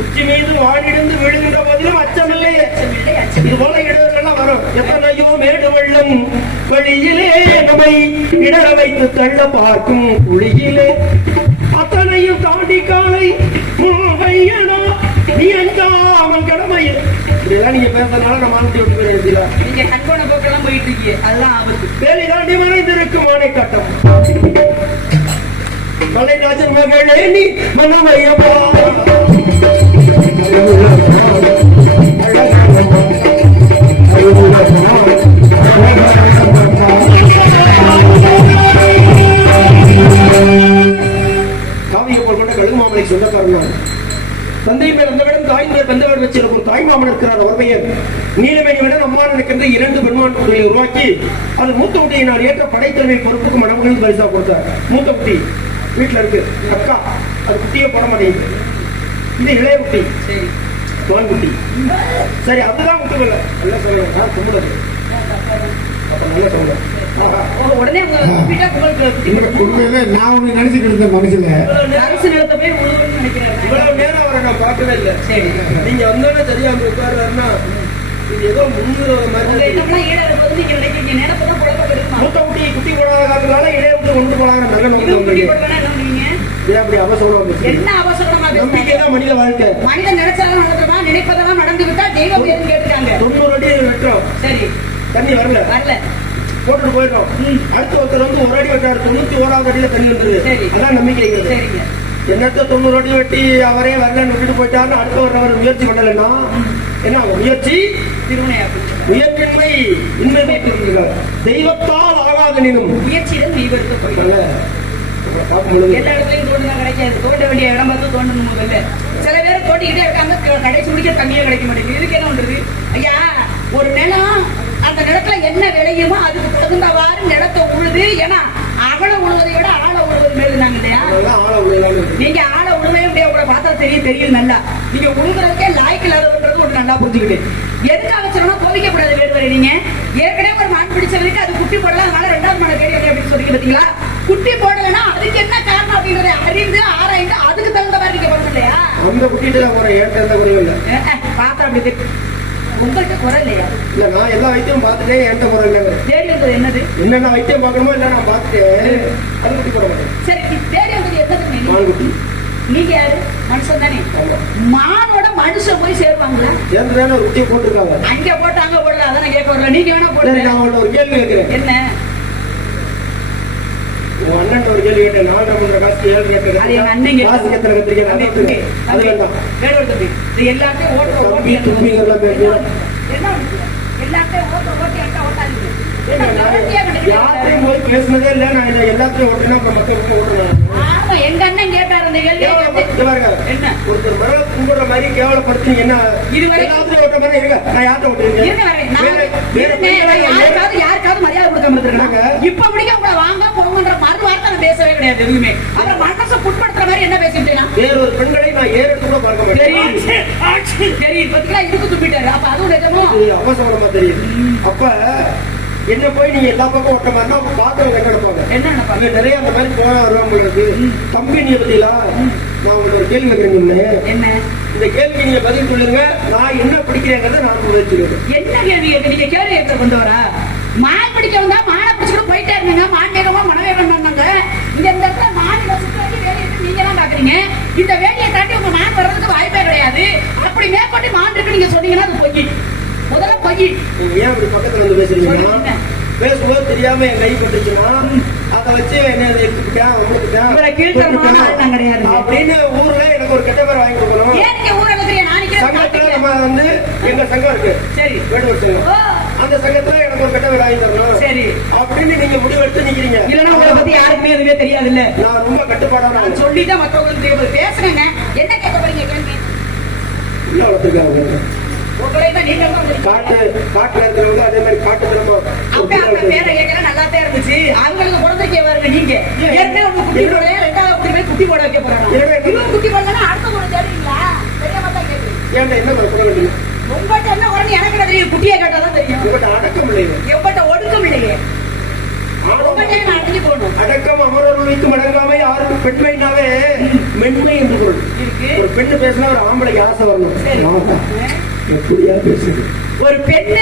உச்சி மீது வாடிருந்து விழுகின்ற போதிலும் அச்சமில்லை. இது போல இடர்களெல்லாம் வரும். எத்தனையோ மேடு வெள்ளம் வழியிலே நம்மை இடர வைத்து தள்ள பார்க்கும் குழியிலே அத்தனையும் தாண்டி காலை நீ அஞ்சாமல் கடமையில் இதெல்லாம் நீங்க பேசுறதுனால நம்ம மாற்றி விட்டு போயிருக்கீங்களா? நீங்க கண்கோண போக்கெல்லாம் போயிட்டு இருக்கீங்க. அதெல்லாம் ஆபத்து. வேலை தாண்டி மறைந்திருக்கும் ஆணை கட்டம் மலைராஜன் மகளே நீ மனமையப்பா காவிய போல் கொண்ட கழுகு மாமலை சொந்தக்காரன் தந்தை மேல் அந்த விடம் தாய் மேல் தந்த விடம் வச்சிருக்கும் தாய் மாமன் இருக்கிறார். அவர் பெயர் நீலமேனியுடன் அம்மான் இருக்கின்ற 2 பெண்மான் குட்டிகளை உருவாக்கி அது மூத்த குட்டியை நான் ஏற்ற படைத்தலைமை பொறுப்புக்கு மடமகளுக்கு பரிசா கொடுத்தார். மூத்த குட்டி வீட்டுல இருக்கு, அக்கா அது குட்டியை போட மாட்டேங்குது. இது இளைய குட்டி தோல் குட்டி. சரி அதுதான் குட்டுகள் நல்லா சொல்லுங்க. கும்பிடுது அப்ப நல்லா சொல்லுங்க. உடனே நான் ஒண்ணு நினைச்சுட்டு இருந்தேன் மனசுல இவ்வளவு நேரம் அவரை நான் பார்க்கவே இல்லை. நீங்க வந்தோட தெரியாம உட்காருன்னா ஏதோ முன்னுற மாதிரி மூத்த குட்டி குட்டி போடாதனால இடையே விட்டு கொண்டு போனாங்க. அப்படி அவசரம் என்ன அவசரமா நம்பிக்கைதான் மனித வாழ்க்கை. மனிதன் நினைச்சதெல்லாம் நினைப்பதெல்லாம் நடந்து விட்டா தெய்வம் கேட்டுக்காங்க. 90 அடி வெட்டோம். சரி தண்ணி வரல போட்டுட்டு போயிடும். அடுத்த ஒருத்தர் வந்து 1 அடி வெட்டாரு, 91வது அடியில தண்ணி இருக்குது. அதான் நம்பிக்கை. என்னத்த 90 அடி வெட்டி அவரே வரலன்னு விட்டுட்டு போயிட்டாருன்னு அடுத்த ஒரு முயற்சி பண்ணலன்னா என்ன முயற்சி முயற்சின்மை இன்மை தெய்வத்தால் ஆகாத நீனும் முயற்சியிடம் ஈடுபடுத்தப்படல. எல்லா இடத்துலயும் தோண்டுனா கிடைக்காது. தோண்ட வேண்டிய இடம் பார்த்து தோண்டணும். முதல்ல சில பேர் தோண்டிக்கிட்டே இருக்காங்க, கடைசி முடிக்க தண்ணியே கிடைக்க மாட்டேங்குது. இதுக்கு என்ன பண்றது? ஐயா ஒரு நிலம் அந்த நிலத்துல என்ன விளையுமோ அதுக்கு தகுந்தவாறு நிலத்தை உழுது. ஏன்னா அகல உழுவதை விட ஆழ உழுவது மேலுனாங்க இல்லையா? நீங்க ஆழ உழுவே முடியாது. உங்களை பார்த்தா தெரியும் நல்லா. நீங்க உழுகிறதுக்கே லாய்க்கு இல்லாதவன்றது ஒன்று நல்லா புரிஞ்சுக்கிட்டு எதுக்காக சொல்லணும் கோவிக்கப்படாது. வேறு நீங்க ஏற்கனவே ஒரு மான் பிடிச்சவனுக்கு அது குட்டி போடலாம், அதனால 2வது மானை தேடி அப்படின்னு சொல்லி பார்த்தீங்களா? குட்டி போடலன்னா அதுக்கு என்ன காரணம் அப்படின்றத அறிந்து ஆராய்ந்து அதுக்கு தகுந்த மாதிரி நீங்க போடணும் இல்லையா? அந்த குட்டிட்டு பார்த்தா அப்படி உங்கள்கிட்ட குறை இல்லையா? இல்ல நான் எல்லா வைத்தியம் பார்த்துட்டேன். என்கிட்ட குறை இல்லைங்க. தேடி வந்தது என்னது? என்னென்ன வைத்தியம் பார்க்கணுமோ இல்லை நான் பார்த்துட்டேன். அது குட்டி போட மாட்டேன். சரி தேடி வந்தது என்னது? மான் குட்டி. நீங்க யாரு? மனுஷன் தானே. மானோட மனுஷன் போய் சேருவாங்களா? ஏன் குட்டியை போட்டுருக்காங்க. அங்க போட்டு அங்க போடல. அதான் கேட்க வரல. நீங்க வேணா போடுங்க. நான் ஒரு கேள்வி கேட்கிறேன். என்ன? அண்ணன் ஒரு கேள்வி கேட்டேன். 4.5 காசு கேள்வி கேட்டேன். காசு எத்தனை கத்திரிக்கை? அது வேண்டாம். எல்லாத்தையும் யாரையும் போய் பேசுனதே இல்லை. நான் எல்லாத்தையும் ஓட்டினா எங்க அண்ணன் கேட்டாரு. என்ன ஒருத்தர் மர கும்பிடுற மாதிரி கேவலப்படுத்தி என்ன இதுவரை ஓட்ட மாதிரி இருக்க? நான் யார்கிட்ட ஓட்டுறீங்க? யாருக்காவது மரியாதை பேசாம இருக்காங்க. இப்ப முடிக்க உங்களை வாங்க போங்கன்ற மறு வார்த்தை நான் பேசவே கிடையாது எதுவுமே. அப்புறம் மனசை புட்படுத்துற மாதிரி என்ன பேசிட்டேனா? வேற ஒரு பெண்களை நான் ஏறெடுத்து கூட பார்க்க மாட்டேன். சரி பத்தியா இதுக்கு துப்பிட்டாரு. அப்ப அதுவும் நிஜமோ அவசரமா தெரியும். அப்ப என்ன போய் நீங்க எல்லா பக்கம் ஓட்ட மாதிரினா அப்ப பாக்குறவங்க என்ன நினைப்பாங்க? என்ன நினைப்பாங்க? நிறைய அந்த மாதிரி போனா வருவாங்க. தம்பி நீ பத்தியா நான் உங்களுக்கு ஒரு கேள்வி கேட்கிறேன். என்ன இந்த கேள்வி நீங்க பதில் சொல்லுங்க. நான் என்ன பிடிக்கிறேங்கிறத நான் சொல்லுவேன். என்ன கேள்வி கேட்க நீங்க கேள்வி கேட்க கொண்டு வரா? மான் பிடிக்க வந்தா மானை பிடிச்சிட்டு போயிட்டே இருந்தீங்க. மான் வேகமா மனவேகம் பண்ணாங்க. இந்த இடத்துல மாநில சுற்றி வேலையை நீங்க தான் பாக்குறீங்க. இந்த வேலையை தாண்டி உங்க மான் வர்றதுக்கு வாய்ப்பே கிடையாது. அப்படி மேற்கொண்டு மான் இருக்கு நீங்க சொன்னீங்கன்னா அது பொய். முதல்ல பொய். நீங்க ஏன் அப்படி பக்கத்துல வந்து பேசுறீங்க? பேசும்போது தெரியாம என் கை கட்டுச்சுன்னா அதை வச்சு என்ன எடுத்துக்கிட்டேன் அப்படின்னு ஊர்ல எனக்கு ஒரு கெட்ட பேர் வாங்கி கொடுக்கணும். சங்கத்துல நம்ம வந்து எங்க சங்கம் இருக்கு, சரி வேடுவர் சங்கம், அந்த சங்கத்துல எனக்கு ஒரு கெட்ட பேர் வாங்கி தரணும் சரி அப்படின்னு நீங்க முடிவெடுத்து நிக்கிறீங்க. இல்லன்னா உங்களை பத்தி யாருக்குமே எதுவுமே தெரியாது. இல்ல நான் ரொம்ப கட்டுப்பாடான சொல்லிதான் மற்றவங்களுக்கு பேசுறேங்க. என்ன கேட்க போறீங்க கேள்வி? இல்ல வளர்த்துக்காங்க காட்டுல இருக்கிறவங்க அதே மாதிரி காட்டு நல்லாத்தான் இருந்துச்சு. அவங்களுக்கு குழந்தைக்கு வருங்க. நீங்க குட்டி போட ரெண்டாவது குட்டி போட வைக்க போறாங்க. குட்டி போடலன்னா அடுத்த கூட தெரியுங்களா? தெரிய மாட்டா கேட்குறீங்க. என்ன உங்கள்கிட்ட என்ன குழந்தை எனக்கு தெரியும். குட்டியை கேட்டாதான் தெரியும். அடக்கம் இல்லையே, எவ்வளோ ஒடுக்கம் இல்லையே. அடக்கம் அமரவர்களுக்கு மடங்காமை யாருக்கு பெண்மைனாவே மென்மை என்று பொருள் இருக்கு. ஒரு பெண்ணு பேசினா ஒரு ஆம்பளைக்கு ஆசை வரணும். எப்படியா பேசுது ஒரு பெண்ணு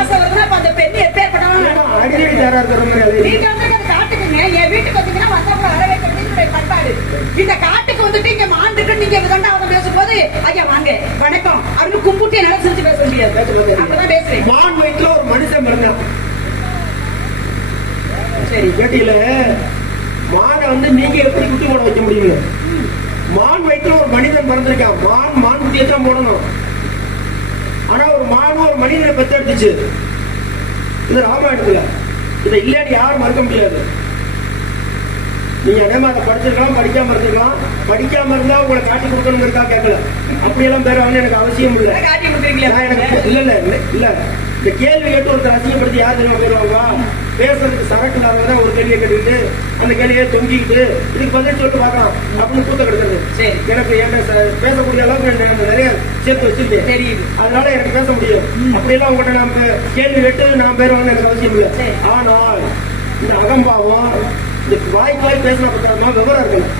ஆசை வருதுன்னா அந்த பெண்ணு எப்பேற்பட்டவங்க அடிக்கடி தயாரா இருக்கிறவங்க நீங்க வந்து காட்டுக்குங்க. என் வீட்டுக்கு வந்தீங்கன்னா வந்தவங்க வரவேற்கிறது பண்பாடு. இந்த காட்டுக்கு வந்துட்டு இங்க மாண்டுக்கு நீங்க இரண்டாவது பேசும்போது ஐயா வாங்க வணக்கம் அப்படின்னு கும்பிட்டு என்னால சிரிச்சு பேச முடியாது. அப்பதான் பேசுறேன். மான் வயிற்றுல ஒரு மனுஷன் பிறந்தான். சரி கேட்டீங்கள மானை வந்து நீங்க எப்படி குட்டி போட வைக்க முடியும்? மான் வயிற்றுல ஒரு மனிதன் பிறந்திருக்கான். மான் குட்டியை தான் போடணும். ஆனா ஒரு மானும் ஒரு மனிதனை பெற்றெடுத்துச்சு. இது ராமாயணத்துல. இதை இல்லைன்னு யாரும் மறுக்க முடியாது. நீங்க அதே மாதிரி படிச்சிருக்கலாம், படிக்காம இருந்திருக்கலாம். படிக்காம இருந்தா உங்களை காட்டி கொடுக்கணுங்கிறதா கேட்கல. அப்படியெல்லாம் பேர் வந்து எனக்கு அவசியம் இல்லை. எனக்கு இல்ல இல்ல இந்த கேள்வி கேட்டு ஒரு அசிங்கப்படுத்தி யாரு தெரியாம போயிருவாங்க. பேசுறதுக்கு சரக்கு இல்லாதவங்க ஒரு கேள்வியை கேட்டுக்கிட்டு அந்த கேள்வியை தொங்கிக்கிட்டு இதுக்கு பதில் சொல்லிட்டு பார்க்கலாம் அப்படின்னு கூத்த கிடக்குறது. எனக்கு பேசக்கூடிய அளவுக்கு நிறைய சேர்த்து வச்சிருக்கேன் தெரியுது. அதனால எனக்கு பேச முடியும். அப்படியெல்லாம் உங்கள்கிட்ட நம்ம கேள்வி கேட்டு நான் பேருவாங்க எனக்கு அவசியம் இல்லை. ஆனால் இந்த அகம்பாவம் இந்த வாய்க்காய் பேசின பத்திரமா விவரம் இருக்கணும்.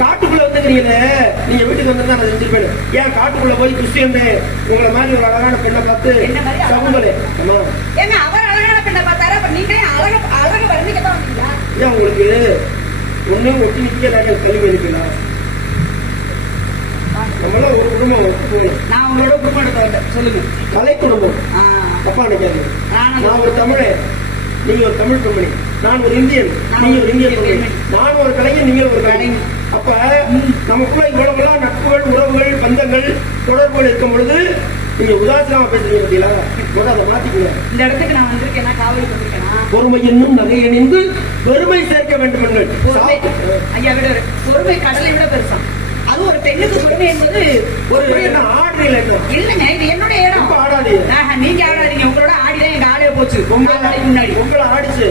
காட்டுக்குள்ள வந்துக்கிறீங்களே நீங்க வீட்டுக்கு வந்து நான் செஞ்சிருப்பேன். ஏன் காட்டுக்குள்ள போய் குஸ்தி வந்து உங்களை மாதிரி ஒரு அழகான பெண்ணை பார்த்து சகுங்களே அவர் அழகான பெண்ணை பார்த்தாரு. அப்ப நீங்க அழகு வர்ணிக்கத்தான் வந்தீங்களா? ஏன் உங்களுக்கு ஒன்னும் ஒட்டி நிக்க கல்வி இருக்கலாம். நம்மளாம் ஒரு குடும்பம். நான் உங்களோட குடும்பம் சொல்லுங்க. கலை குடும்பம் தப்பா நினைக்காது. நான் ஒரு தமிழன், நீங்க ஒரு தமிழ் பெண்மணி. நான் ஒரு இந்தியன், நீங்க ஒரு இந்தியன் பெண்மணி. நான் ஒரு கலைஞர், நீங்க ஒரு கலைஞர். அப்ப நமக்குள்ள இவ்வளவுலாம் நட்புகள், உறவுகள், பந்தங்கள், தொடர்புகள் இருக்கும் பொழுது நீங்க உதாசனமா பேசுறீங்க பத்தியா? அதை மாத்திக்கல. இந்த இடத்துக்கு நான் வந்திருக்கேன்னா காவல் பண்ணிருக்கேன்னா பொறுமை என்னும் நகை அணிந்து பெருமை சேர்க்க வேண்டும் என்று ஐயா விட பொறுமை கடலை விட பெருசா. அது ஒரு பெண்ணுக்கு பொறுமை என்பது ஒரு ஆடுறீங்க இல்லங்க. இது என்னுடைய இடம். ஆடாதீங்க. நீங்க ஆடாதீங்க. உங்களோட ஆடிதான் எங்க ஆடே போச்சு. முன்னாடி உங்களை ஆடிச்சு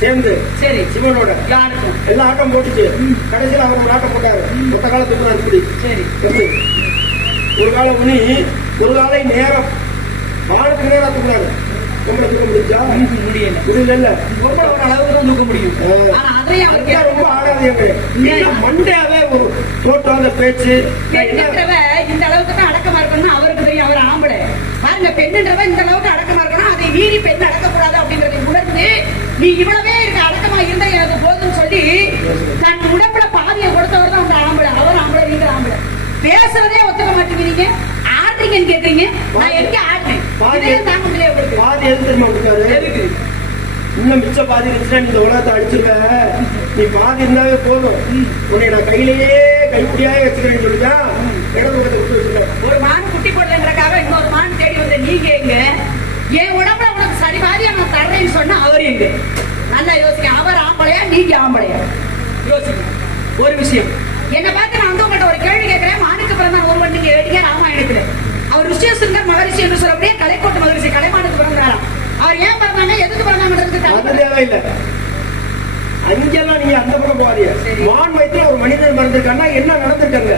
சேர்ந்து சரி சிவனோட எல்லா ஆட்டம் போட்டுச்சு. கடைசியில் அவங்க ஆட்டம் போட்டாரு. மொத்த காலத்துக்கு தான் இருக்குது. சரி ஒரு கால உனி ஒரு காலை நேரம் வானத்துக்கு நேரம் தூக்குறாரு. ரொம்ப தூக்க முடிஞ்சா முடியல. முடியல ரொம்ப ஒரு அளவுக்கு தான் தூக்க முடியும். ரொம்ப ஆடாதீங்க. மண்டையாவே ஒரு போட்டு அந்த பேச்சு இந்த அளவுக்கு தான் அடக்கமா இருக்கணும். அவருக்கு தெரியும். அவர் ஆம்பளை பாருங்க. பெண்ணுன்றவ இந்த அளவுக்கு அடக்கமா இருக்கணும். அதை மீறி பெண் அடக்கக்கூடாது அப்படிங்கறதை உணர்ந்து நீ இவ்வளவே இருக்க அடக்கமா இருந்தா எனக்கு போதும்னு சொல்லி தன் உடம்புல பாதியை கொடுத்தவர் தான் உங்க ஆம்பளை. அவர் ஆம்பளை, நீங்க ஆம்பளை. பேசுறதே ஒத்துக்க மாட்டேங்கிறீங்க. ஆடுறீங்கன்னு கேக்குறீங்க. நான் எங்க ஆடுறேன் தாங்க முடியாது. பாதி எதுக்கு இன்னும் மிச்ச பாதி இருந்துச்சுன்னா இந்த உலகத்தை அடிச்சுக்க. நீ பாதி இருந்தாவே போதும். உன்னை நான் கையிலேயே கைப்பிடியாவே வச்சுக்கிறேன்னு சொல்லிட்டா இடது பக்கத்தை விட்டு வச்சுருக்கேன். ஒரு மான் குட்டி போடலங்கிறக்காக இன்னொரு மான் தேடி வந்து நீங்க எங்க என் உடம்புல உனக்கு சரி பாதியா நான் தர்றேன்னு சொன்னா அவர் எங்க? நல்லா யோசிக்க. அவர் ஆம்பளையா, நீங்க ஆம்பளையா? யோசிக்க. ஒரு விஷயம் என்ன பார்த்து நான் வந்து உங்கள்கிட்ட ஒரு கேள்வி கேட்கிறேன். மானுக்கு பிறந்தான் ஒருவன் நீங்க எடுங்க ராமாயணத்துல. அவர் ரிஷியசுங்கர் மகரிஷி என்று சொல்லக்கூடிய கலைக்கோட்டு மகரிஷி கலைமானுக்கு பிறந்தாராம். அவர் ஏன் பிறந்தாங்க எதுக்கு பிறந்தாங்க அது தேவையில்லை. அங்கெல்லாம் நீங்க அந்த பக்கம் போகாதீங்க. மான் வயிற்றுல ஒரு மனிதன் மறந்துருக்கான்னா என்ன நடந்திருக்காங்க?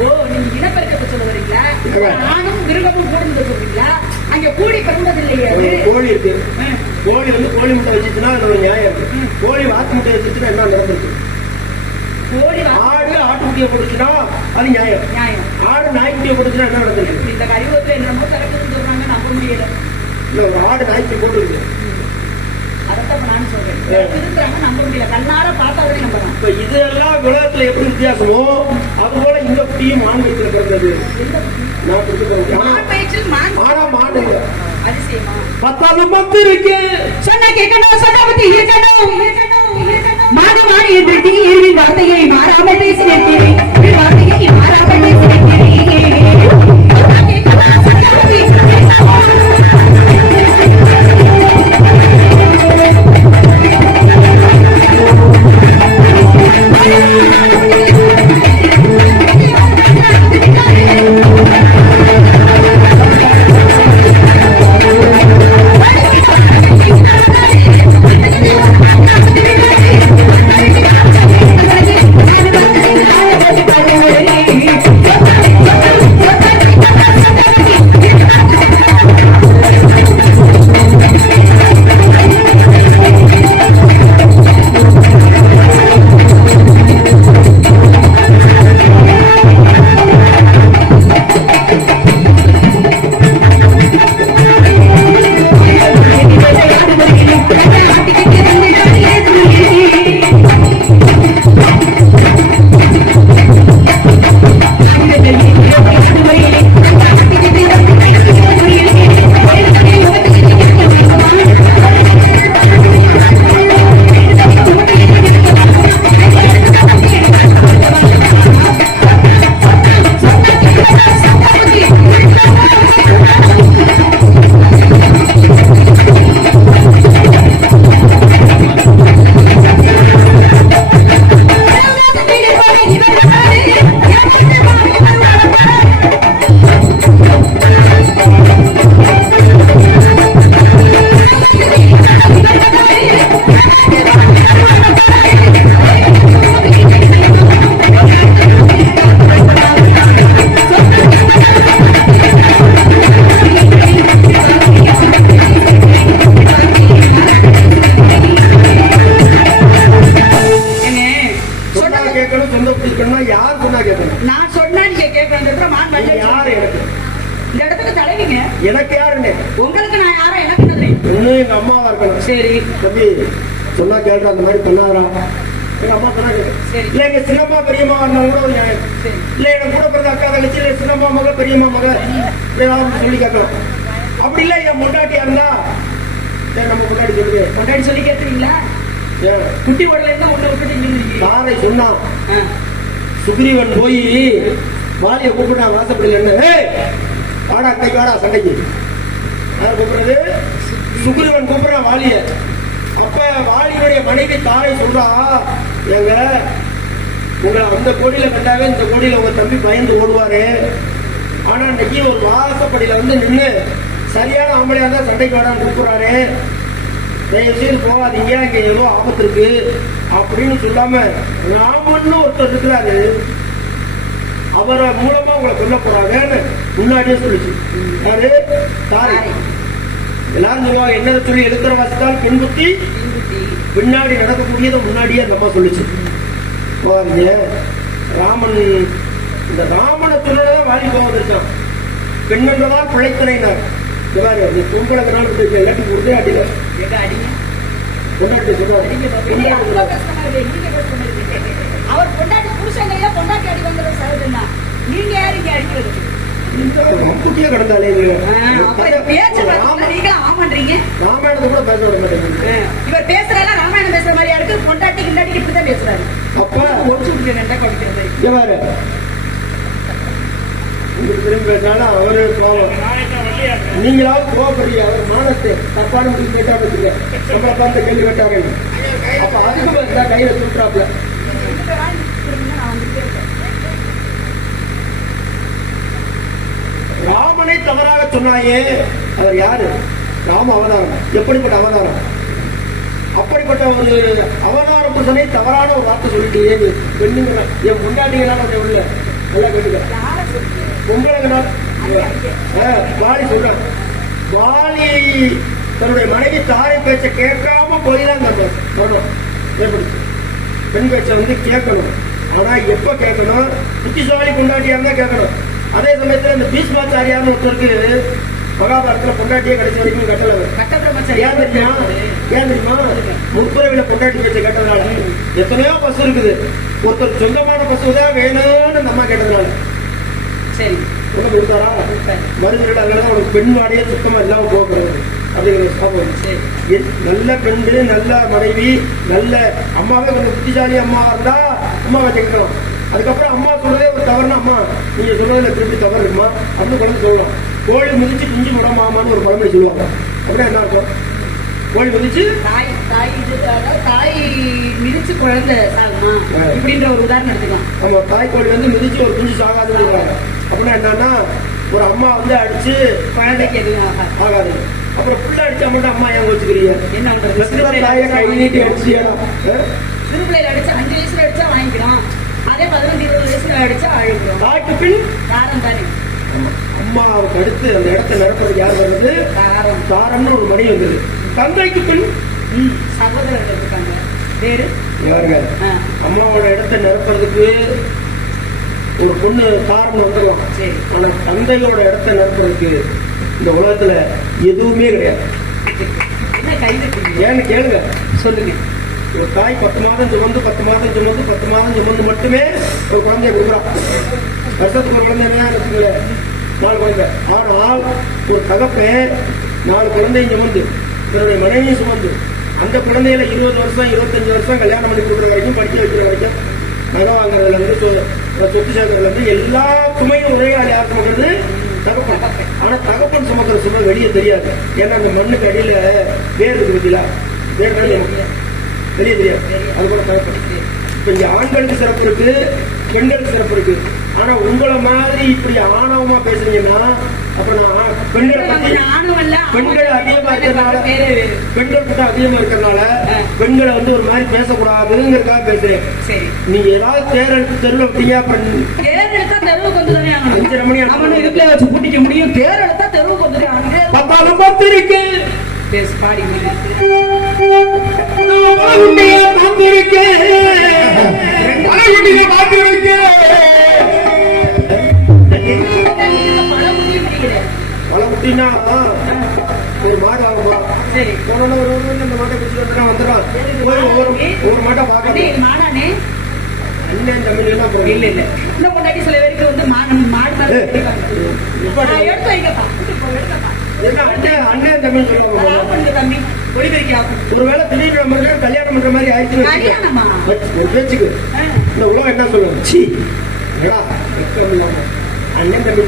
ஓ, நீங்க இனப்பெருக்கத்தை சொல்ல வரீங்களா? நானும் மிருகமும் கூடுதல் சொல்றீங்களா? அங்க கூடி பிறந்தது இல்லையா? கோழி இருக்கு. கோழி வந்து கோழி முட்டை வச்சுச்சுன்னா அது ஒரு நியாயம் இருக்கு. கோழி வாத்து முட்டை வச்சுச்சுன்னா என்ன நடந்திருக்கு? கோழி ஆடு ஆட்டுக்குட்டியை கொடுத்துனா அது நியாயம். ஆடு நாய்க்குட்டியை கொடுத்துனா என்ன நடந்திருக்கு? இந்த கழிவுல என்னமோ கரெக்டுன்னு சொல்றாங்க, நம்ப முடியல. இல்ல, ஒரு ஆடு நாய்க்கு போட்டு இருக்கு. அதான் நான் சொல்றேன், நம்ப முடியல. கண்ணால பார்த்தாலே நம்பலாம். இப்ப இதெல்லாம் உலகத்துல எப்படி வித்தியாசமோ அது போல இந்த குட்டியும் மான் வயிற்றுல பிறந்தது. நான் மாடு அதிசயமா 10 மத்து இருக்கு. சொன்ன கேட்கணும், சொன்ன பத்தி இருக்கணும். மாடு மாடு என்று தீர்வின் வார்த்தையை மாறாமல் பேசினேன். வார்த்தையை மாறாமல் பேசினேன். எனக்கு யாருன்னு உங்களுக்கு நான் யாரா எனக்கு ஒண்ணு எங்க அம்மாவா இருக்கணும். சரி தம்பி சொன்னா கேட்க அந்த மாதிரி பண்ணாரா? எங்க அம்மா சொன்னா இல்ல எங்க சின்னம்மா பெரியம்மா இருந்தாலும் கூட ஒரு நியாயம். இல்ல எனக்கு கூட பிறந்த அக்கா தங்கச்சி இல்ல சின்னம்மா மக பெரியம்மா மக ஏதாவது சொல்லி கேட்கலாம். அப்படி இல்ல என் முன்னாடியா இருந்தா நம்ம முன்னாடி சொல்லுங்க. முன்னாடி சொல்லி கேட்குறீங்களா? குட்டி உடல இருந்தா ஒண்ணு விட்டுட்டு தாரை சொன்னான். சுக்ரீவன் போய் வாலிய கூப்பிட்டா வாசப்படியில் என்ன வாடா கை வாடா சண்டைக்கு கூப்பிடுறது. சுக்ரீவன் கூப்பிடுறான் வாலிய. அப்ப வாலியுடைய மனைவி தாரை சொல்றா, எங்க உங்களை அந்த கோடியில கண்டாவே இந்த கோடியில உங்க தம்பி பயந்து ஓடுவாரு. ஆனா இன்னைக்கு ஒரு வாசப்படியில வந்து நின்று சரியான ஆம்பளையா தான் சண்டைக்கு வாடான்னு கூப்பிடுறாரு. தயவு செய்து போகாதீங்க, இங்க ஏதோ ஆபத்து இருக்கு அப்படின்னு சொல்லாம ராமன்னு ஒருத்தர் இருக்கிறாரு, அவரை மூலமா உங்களை கொல்ல போறாங்கன்னு முன்னாடியே சொல்லிச்சு. யாரு? தாரை. எல்லாரும் சொல்லுவாங்க என்ன சொல்லி எழுத்துற வாசித்தால் பின்புத்தி பின்னாடி நடக்கக்கூடியதை முன்னாடியே அந்த அம்மா சொல்லிச்சு. பாருங்க ராமன் இந்த ராமனை சொல்லதான் வாலி கோபம் இருக்கான். பெண்மன்றதான் பிழைத்தனைனார். பொங்கலை எல்லாட்டி கொடுத்தே அடிக்க அவர் பொண்டாட்டி புருஷன் பொண்டாட்டி அடி வந்தது சகஜம் தான். நீங்க யாரு இங்க அடிக்கிறது? குட்டியே கிடந்தாலே ஆமான்றீங்க. ராமாயணத்தை கூட பேச விட மாட்டேங்க. இவர் பேசுறாங்க ராமாயணம் பேசுற மாதிரியா இருக்கு. பொண்டாட்டி கிண்டாட்டி இப்படிதான் பேசுறாரு. அப்ப ஒடிச்சு விட்டு குடிக்கிறது திரும்பி பேசினாலும் அவரு பாவம். நீங்களாவது கோபப்படுறீங்க. அவர் மானத்தை தப்பான முடிவு கேட்டா பத்துங்க நம்மளை பார்த்து கேள்வி கேட்டாங்க. அப்ப அதுக்கு கையில சுற்றாப்ல ராமனை தவறாக சொன்னாயே அவர் யாரு? ராம அவதாரம். எப்படிப்பட்ட அவதாரம்? அப்படிப்பட்ட ஒரு அவதார புருஷனை தவறான ஒரு வார்த்தை சொல்லிட்டீங்க. பெண்ணுங்க என் கொண்டாட்டிங்களால உள்ள நல்லா கேட்டுக்க. பொங்கலுங்கனால வாலி சொல்ற, வாலி தன்னுடைய மனைவி தாரை பேச்ச கேட்காம போய்தான் வரணும். எப்படி பெண் பேச்சை வந்து கேட்கணும். ஆனா எப்ப கேட்கணும்? புத்திசாலி கொண்டாட்டியா இருந்தா கேட்கணும். அதே சமயத்துல இந்த பீஷ்மாச்சாரியார்னு ஒருத்தருக்கு மகாபாரதத்துல பொண்டாட்டியே கடைசி வரைக்கும் கட்டல. ஏன் தெரியுமா? முற்புறவில பொண்டாட்டி பேச்ச கேட்டதுனால. எத்தனையோ பஸ் இருக்குது, ஒருத்தர் சொந்தமான பஸ் தான் வேணும்னு நம்ம கேட்டதுனால சரி ஒண்ணு கொடுத்தாரா? மருந்துகள் அதனாலதான் அவனுக்கு பெண் வாடையே சுத்தமா இல்லாம போகிறது அப்படிங்கிற சாப்பிடும். நல்ல பெண்ணு, நல்ல மனைவி, நல்ல அம்மாவே கொஞ்சம் புத்திசாலி அம்மா இருந்தா அம்மாவை கேட்கலாம். அதுக்கப்புறம் அம்மா சொல்றதே ஒரு தவறுனா, அம்மா நீங்க சொல்றதுல திருப்பி தவறு இருக்குமா அப்படின்னு குழந்தை சொல்லலாம். கோழி மிதிச்சு குஞ்சு முடமாமான்னு ஒரு பழமொழி சொல்லுவாங்க. அப்படின்னா என்ன அர்த்தம்? கோழி மிதிச்சு தாய் மிதிச்சு குழந்தை சாகுமா இப்படின்ற ஒரு உதாரணம் எடுத்துக்கலாம். ஆமா, தாய் கோழி வந்து மிதிச்சு ஒரு குஞ்சு சாகாதுன்னு சொல்றாங்க. அப்படின்னா என்னன்னா, ஒரு அம்மா வந்து அடிச்சு குழந்தைக்கு எதுவும் ஆகாது. அப்புறம் புள்ள அடிச்சா மட்டும் அம்மா ஏன் வச்சுக்கிறீங்க? என்ன பண்றது? தாயை கை நீட்டி அடிச்சியா? சிறு பிள்ளையில அடிச்சா 5 வயசுல அடிச்சா வாங்கிக்கலாம். அதே 15-20 வயசுல அடிச்சா அழிக்கிறோம். தாய்க்கு பின் தாரம் தானே. அம்மாவுக்கு அடுத்து அந்த இடத்தை நிரப்புறதுக்கு யார் வர்றது? தாரம்னு ஒரு மணி வந்தது. தந்தைக்கு பின் சகோதரர்கள் இருக்காங்க. வேறு யாருங்க? அம்மாவோட இடத்தை நிரப்புறதுக்கு ஒரு பொண்ணு தாரம் வந்துடலாம். ஆனா தந்தையோட இடத்தை நிரப்புறதுக்கு இந்த உலகத்துல எதுவுமே கிடையாது. என்ன கைது ஏன்னு கேளுங்க. சொல்லுங்க. ஒரு தாய் 10 மாதம் சுமந்து 10 மாதம் சுமந்து 10 மாதம் சுமந்து மட்டுமே ஒரு குழந்தைய கொடுக்குறான். வருஷத்துக்கு ஒரு குழந்தை என்ன வச்சுக்கல, 4 குழந்தை. ஆனால் ஒரு தகப்பன் 4 குழந்தையும் சுமந்து தன்னுடைய மனைவியும் சுமந்து அந்த குழந்தையில 20 வருஷம் 25 வருஷம் கல்யாணம் பண்ணி கொடுக்குற வரைக்கும், படிக்க வைக்கிற வரைக்கும், நகை வாங்குறதுல இருந்து சொத்து சேர்க்கறதுல இருந்து எல்லா சுமையும் ஒரே ஆள் யார் சுமக்கிறது? தகப்பன். ஆனா தகப்பன் சுமக்கிற சுமை வெளியே தெரியாது. ஏன்னா அந்த மண்ணுக்கு அடியில வேர் இருக்கு பத்தியா? வேர் வெளியே தெரியாது. அது கூட தகப்பன். இப்ப இங்க ஆண்களுக்கு சிறப்பு இருக்கு, பெண்களுக்கு சிறப்பு இருக்கு. ஆனா உங்களை மாதிரி இப்படி ஆணவமா பேசுறீங்கன்னா அப்புறம் நான் பெண்கள் அதிகமா இருக்கிறதுனால, பெண்கள் கிட்ட அதிகமா இருக்கிறதுனால பெண்களை வந்து ஒரு மாதிரி பேசக்கூடாதுங்கிறதுக்காக பேசுறேன். நீங்க ஏதாவது தேர்தலுக்கு தெருவில் விட்டீங்க, அப்புறம் தெருவுக்கு வந்து 5:30 மணி இதுக்குள்ள வச்சு பூட்டிக்க முடியும். தேர்தல் தெருவுக்கு வந்து 10 பத்து இருக்கு. பாடி வளமுட்டினா ஒரு மாடு ஆகுமா? சரி, போன ஒரு இந்த மாட்டை பிடிச்சி வந்துடும். ஒவ்வொரு மாட்டை பார்க்க மாடானே அண்ணன் தமிழ் எல்லாம் போகும். இல்ல இல்ல இன்னும் கொண்டாடி சில பேருக்கு வந்து மாடு எடுத்து வைக்கப்பா. என்ன அண்ணன் தமிழ் சொல்லுவாங்க தம்பி ஒளிபெருக்கலாம். ஒருவேளை திடீர்னு கல்யாணம் பண்ற மாதிரி ஆயிடுச்சு ஒரு பேச்சுக்கு இந்த உலகம் என்ன சொல்லுவாங்க? சி அண்ணன் தம்பி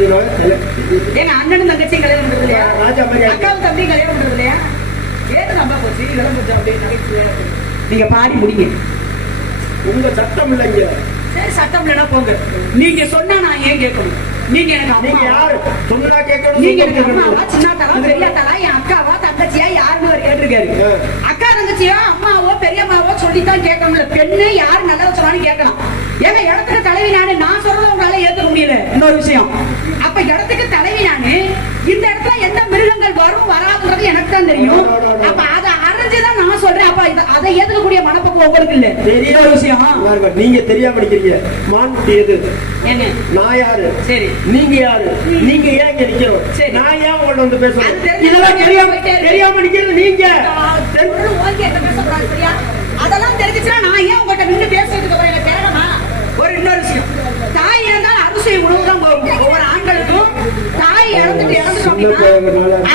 ஏன்னா அண்ணனும் தங்கச்சியும் கல்யாணம் பண்றது இல்லையா? ராஜா மாதிரி அக்காவும் தம்பியும் கல்யாணம் பண்றது இல்லையா? ஏது நம்ப போச்சு விளம்பரம் அப்படின்னு நீங்க பாடி முடிங்க. உங்க சட்டம் இல்லைங்க. சரி, சட்டம் இல்லைன்னா போங்க. நீங்க சொன்னா நான் ஏன் கேட்கணும்? நீங்க எனக்கு யாரு சொன்னா கேட்கணும்? நீங்க எனக்கு அம்மாவா, சின்ன தலா, பெரிய தலா, என் அக்காவா, தங்கச்சியா, யாருன்னு அவர் கேட்டிருக்காரு. அக்கா தங்கச்சியா, அம்மாவோ பெரியம்மாவோ சொல்லித்தான் கேட்கணும்ல. பெண்ணு யாரு நல்லதை சொன்னாலும் கேட்கலாம். ஏன்னா இடத்துக்கு தலைவி நானு, நான் சொல்றத உங்களால ஏத்துக்க முடியல. இன்னொரு விஷயம், அப்ப இடத்துக்கு தலைவி நானு, இந்த இடத்துல எந்த மிருகங்கள் வரும் வராதுன்றது எனக்கு தான் தெரியும். அப்ப அதை அறிஞ்சுதான் நான் சொல்றேன். அப்ப அதை ஏத்துக்கக்கூடிய மனப்பக்குவம் உங்களுக்கு இல்ல. இன்னொரு விஷயம், நீங்க தெரியாம படிக்கிறீங்க. மான்குட்டி எது? என்ன? நான் யாரு? சரி, நீங்க யாரு? நீங்க ஏன் இங்க நிக்கிறோம்? நான் ஏன் உங்கள்ட்ட வந்து பேசுறேன்? இதெல்லாம் தெரியாம நிக்கிறது நீங்க. அதெல்லாம் தெரிஞ்சுச்சுன்னா நான் ஏன் உங்கள்ட்ட நின்று பேசுறதுக்கு எனக்கு தேவைமா? ஒரு இன்னொரு விஷயம், தாய் இறந்தால் அறுசுவை உணவு தான் போகும். ஒவ்வொரு ஆண்களுக்கும் தாய் இறந்துட்டு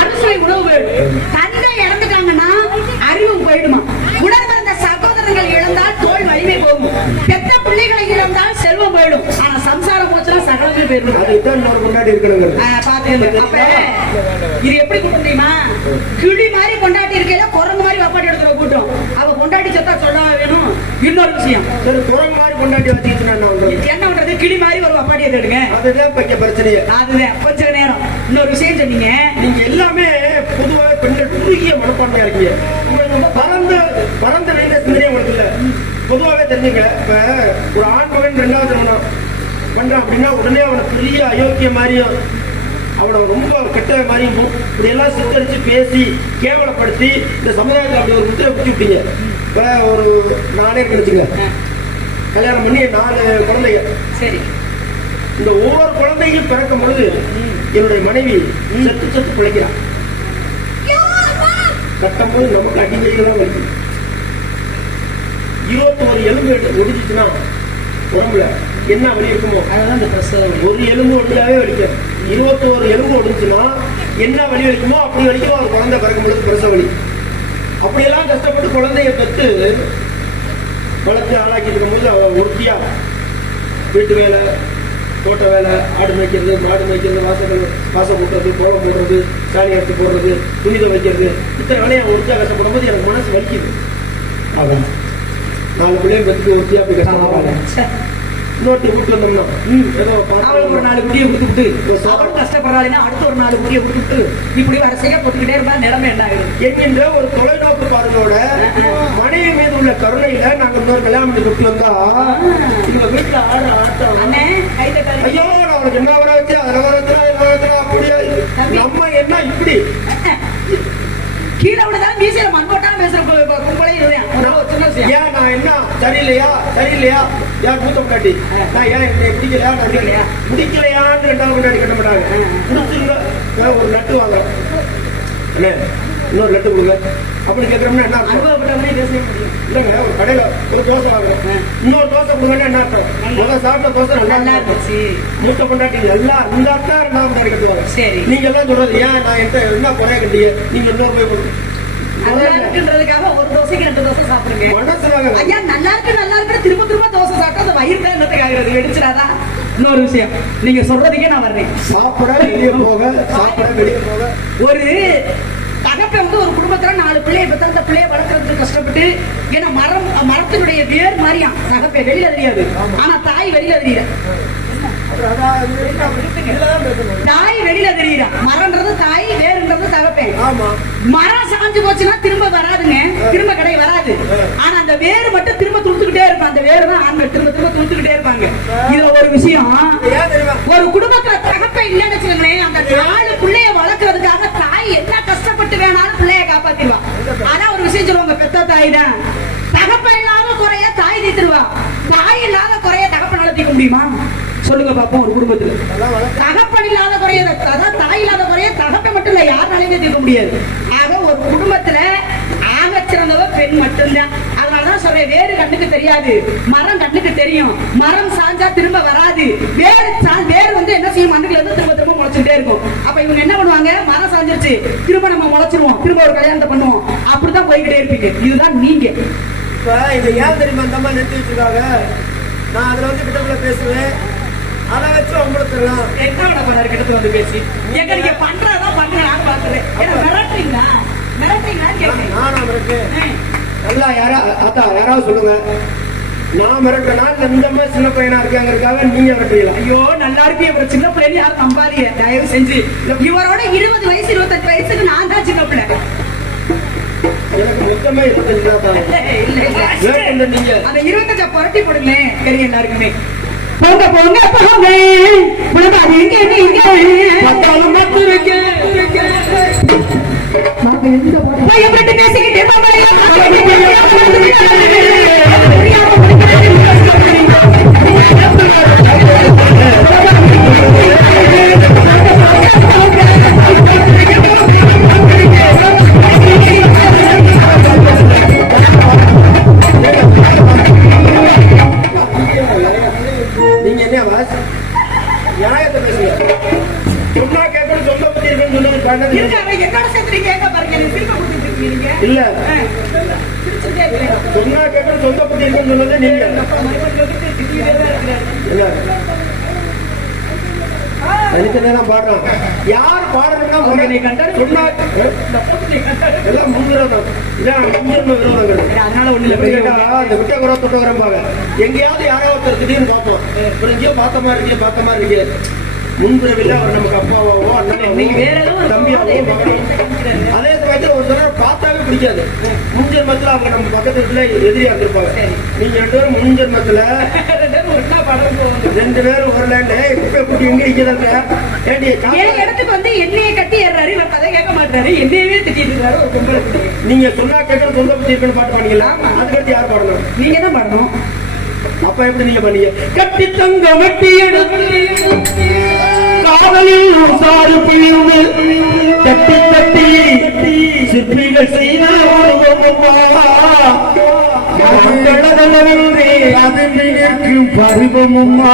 அறுசுவை உணவு வேணும். தந்தை இறந்துட்டாங்கன்னா அறிவு போயிடுமா? உடன் வந்த சகோதரர்கள் இழந்தால் தோல் வலிமை போகும். பெத்த பிள்ளைகளை இழந்தால் செல்வம் போயிடும். ஆனா சம்சாரம் போச்சுன்னா சகலமே போயிடும். இது எப்படி கூட்டம் தெரியுமா? கிளி மாதிரி கொண்டாட்டி இருக்கையில குரங்கு மாதிரி வப்பாட்டி எடுக்கிற கூட்டம். அவ கொண்டாட்டி சத்தா சொல்லவா வேணும்? இன்னொரு விஷயம், குரங்கு மாதிரி கொண்டாட்டி வச்சுக்கிட்டு என்ன பண்றது? கிளி மாதிரி ஒரு வப்பாட்டி எடுங்க. அதுதான் பிரச்சனையே. அதுதான் கொஞ்ச நேரம். இன்னொரு விஷயம் சொன்னீங்க, நீங்க எல்லாமே பொதுவாக பெண்கள் குறுகிய மனப்பான்மையா இருக்கீங்க. பரந்த நிறைந்த சிந்தனை உங்களுக்கு இல்ல. பொதுவாகவே தெரிஞ்சுங்க, இப்ப ஒரு ஆண் மகன் 2வது திருமணம் பண்றான் அப்படின்னா உடனே அவனை பெரிய அயோக்கிய மாதிரியும் அவனை ரொம்ப கெட்ட மாதிரியும் இப்படி எல்லாம் சித்தரிச்சு பேசி கேவலப்படுத்தி இந்த சமுதாயத்தில் அப்படி ஒரு முத்திரை குத்தி விட்டீங்க. இப்ப ஒரு 4 கிடைச்சுங்க, கல்யாணம் பண்ணி 4 குழந்தைங்க. சரி, இந்த ஒவ்வொரு குழந்தையும் பிறக்கும் பொழுது என்னுடைய மனைவி சத்து சத்து பிழைக்கிறான். கட்டும் போது நமக்கு அடிக்கடிதான் வலிக்கும். 21 எலும்பு ஒடிச்சுன்னா உடம்புல என்ன வலி இருக்குமோ அதான் இந்த பிரசவம். ஒரு எலும்பு ஒடியாவே வலிக்கும். 21 எலும்பு ஒடிச்சுன்னா என்ன வலி வலிக்குமோ அப்படி வலிக்கும் ஒரு குழந்தை பிறக்கும் பொழுது பிரசவ வலி. அப்படியெல்லாம் கஷ்டப்பட்டு குழந்தைய பெற்று வளர்த்து ஆளாக்கிட்டு இருக்கும்போது அவ ஒருத்தியா வீட்டு வேலை, தோட்ட வேலை, ஆடு மேய்க்கிறது, மாடு மேய்க்கிறது, வாசம் போட்டுறது, கோலம் போடுறது, சாணி எடுத்து போடுறது, துணிதை வைக்கிறது, இத்தனை வேலையை ஒருத்தியா கஷ்டப்படும் போது எனக்கு மனசு வலிக்குது. அவன் 4 பிள்ளையும் பத்தி ஒருத்தியா போய் கஷ்டப்படுவாங்க. இன்னொருத்தி வீட்டு வந்தோம்னா ஏதோ ஒரு 4 குடியை கொடுத்துட்டு அவரும் கஷ்டப்படுறாங்கன்னா அடுத்த ஒரு 4 குடியை கொடுத்துட்டு இப்படி வரிசையா போட்டுக்கிட்டே இருந்தா நிலைமை என்ன ஆயிடும் என்கின்ற ஒரு தொலைநோக்கு பார்வையோட மனைவி மீது உள்ள கருணையில நாங்க இன்னொரு கல்யாணம் பண்ணி கொடுத்து வந்தா எங்க வீட்டுல ஆடுற ஆட்டம், ஐயோ நான் உனக்கு என்ன வர வச்சு அதில் வர வச்சுனா அப்படியா நம்ம என்ன இப்படி கீழே விடதான் வீசில மண் போட்டாலும் பேசுற கும்பலே ஏன் நான் என்ன சரியில்லையா யார் கூத்தம் காட்டி நான் ஏன் என்னை பிடிக்கலையா முடிக்கலையான்னு 2வது முன்னாடி கட்ட மாட்டாங்க. முடிச்சிருந்தா ஒரு லட்டு வாங்க, இன்னொரு லட்டு கொடுங்க அப்படி கேட்கறோம்னா என்ன அனுபவப்பட்டவனே பேச முடியும் இல்லைங்க. ஒரு கடையில ஒரு தோசை வாங்குறோம், இன்னொரு தோசை கொடுங்கன்னா என்ன அர்த்தம்? முதல்ல சாப்பிட்ட தோசை நல்லா இருந்துச்சு, மூத்த கொண்டாட்டி நல்லா இருந்தா 2வது முன்னாடி கட்டுவாங்க. சரி, நீங்க எல்லாம் சொல்றது ஏன் நான் என்ன குறைய கட்டிய நீங்க இன்னொரு போய் கொடுங்க இருக்குன்றதுக்காக ஒரு தோசைக்கு 2 தோசை சாப்பிடுங்க. மனசுலாங்க ஐயா நல்லா இருக்கு திரும்ப தோசை சாப்பிட்டா அந்த வயிறு என்னத்துக்காகிறது வெடிச்சிடாதா? இன்னொரு விஷயம் நீங்க சொல்றதுக்கே நான் வர்றேன். சாப்பிட வெளியே போக ஒரு தகப்பை வந்து ஒரு குடும்பத்துல 4 பிள்ளையை பெற்ற பிள்ளைய வளர்க்கறதுக்கு கஷ்டப்பட்டு, ஏன்னா மரத்தினுடைய வேர் மாதிரியாம் தகப்பை வெளியில தெரியாது, ஆனா தாய் வெளியில தெரியுற. தாய் வெளியில தெரியுறா. மரம்ன்றது தாய், வேறுன்றது தகப்பேன். மரம் சாஞ்சு போச்சுன்னா திரும்ப வராதுங்க, திரும்ப கடை வராது. ஆனா அந்த வேறு மட்டும் திரும்ப துளுத்துக்கிட்டே இருக்கும். அந்த வேறு தான் ஆண்கள் திரும்ப துளுத்துக்கிட்டே இருப்பாங்க. இதுல ஒரு விஷயம், ஒரு குடும்பத்துல தகப்பை இல்லைன்னு வச்சுக்கோங்களேன், அந்த 4 பிள்ளைய வளர்க்கறதுக்காக தாய் என்ன கஷ்டப்பட்டு வேணாலும் பிள்ளைய காப்பாத்திடுவா. ஆனா ஒரு விஷயம் சொல்லுவாங்க, பெத்த தாய் தான் தகப்ப இல்லாத குறைய தாய் தீர்த்துருவா. தாய் இல்லாத குறைய தகப்ப நடத்திக்க முடியுமா? சொல்லுங்க பாப்போம். ஒரு குடும்பத்துல தகப்பன் இல்லாத குறைய, அதாவது தாய் இல்லாத குறைய தகப்பை மட்டும் இல்ல யாருனாலையுமே தீர்க்க முடியாது. ஆக ஒரு குடும்பத்துல ஆக சிறந்தவ பெண் மட்டும்தான். அதனாலதான் சொல்றேன், வேறு கண்ணுக்கு தெரியாது, மரம் கண்ணுக்கு தெரியும். மரம் சாஞ்சா திரும்ப வராது. வேறு வந்து என்ன செய்யும், மண்ணுக்குள்ள இருந்து திரும்ப முளைச்சுட்டே இருக்கும். அப்ப இவங்க என்ன பண்ணுவாங்க, மரம் சாஞ்சிருச்சு திரும்ப நம்ம முளைச்சிருவோம், திரும்ப ஒரு கல்யாணத்தை பண்ணுவோம், அப்படிதான் போய்கிட்டே இருப்பீங்க. இதுதான் நீங்க. இப்ப இதை ஏன் தெரியுமா அந்த அம்மா நிறுத்தி வச்சிருக்காங்க? நான் அதுல வந்து கிட்டக்குள்ள பேசுவேன், அதை வச்சு உங்களுக்கு என்ன பண்ணாரு கிட்ட வந்து பேசி எங்க நீங்க பண்றதான் பண்ணுங்க, நான் பாக்குறேன். மிரட்டுறீங்களா நானும் இருக்கேன். நல்லா யாராவது சொல்லுங்க, நான் மிரட்டுறேன்னா இந்த மாதிரி சின்ன பையனா இருக்காங்கிறதுக்காக நீங்க மிரட்டுறீங்களா? ஐயோ நல்லா இருக்கு, இவர் சின்ன பிள்ளைன்னு யாரும் நம்பாதீங்க தயவு செஞ்சு. இவரோட 20 வயசு 28 வயசுக்கு நான் தான் சின்ன பிள்ளை. எனக்கு மொத்தமே நீங்க அந்த 25 புரட்டி போடுங்களேன் தெரியும் எல்லாருக்குமே. போங்க போங்க போங்க புலகாதீங்க நீங்க பத்தாலும் மத்துருக்கு நாங்க எந்த பயப்பட்டு பேசிக்கிட்டே நீங்க என்ன நியாயத்தை பேசுங்க. சொன்னா கேட்கணும், சொந்த பத்தி இருக்குன்னு சொன்னது இல்ல, சொன்னா கேட்கணும், சொந்த பத்தி இருக்குன்னு சொன்னது நீங்க. தனித்தனியா பாடுறான். யார் பாடணும்னா எல்லாம் முன்விரோதம், அதனால ஒண்ணு அந்த விட்ட குறை தொட்டவரம்பாங்க. எங்கேயாவது யாராவது திடீர்னு பார்ப்போம், எங்கேயோ பார்த்த மாதிரி இருக்கு முன்பிறவில்லை அவர் நமக்கு அப்பாவோ அண்ணனாவோ தம்பியாவோ மகனோ. அதே சமயத்தில் பிடிக்காது. முன்ஜென்மத்துல அவங்க நம்ம பக்கத்து வீட்டுல எதிரியா இருந்திருப்பாங்க. நீங்க 2 பேரும் முன்ஜென்மத்துல 2 பேரும் ஒரு லேண்டு குப்பை கூட்டி எங்க நிக்கிறாங்க. என் இடத்துக்கு வந்து என்னைய கட்டி ஏறாரு, இவர் கதை கேட்க மாட்டாரு, என்னையவே திட்டிட்டு இருக்காரு ஒரு பொம்பளை குட்டி. நீங்க சொன்னா கேட்கற சொந்த பத்தி இருக்குன்னு பாட்டு பண்ணீங்களா? அதுக்கடுத்து யார் பாடணும்? நீங்க தான் பாடணும். அப்ப எப்படி நீங்க பண்ணீங்க? கட்டி தங்க வட்டி எடுத்து காதலில் சாறு பிழியுமே தட்டி தட்டி சிற்பிகள் செய்த அது நினைக்கும் பருவமும்மா.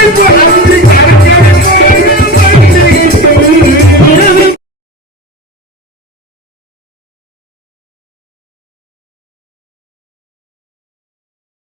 Thank you.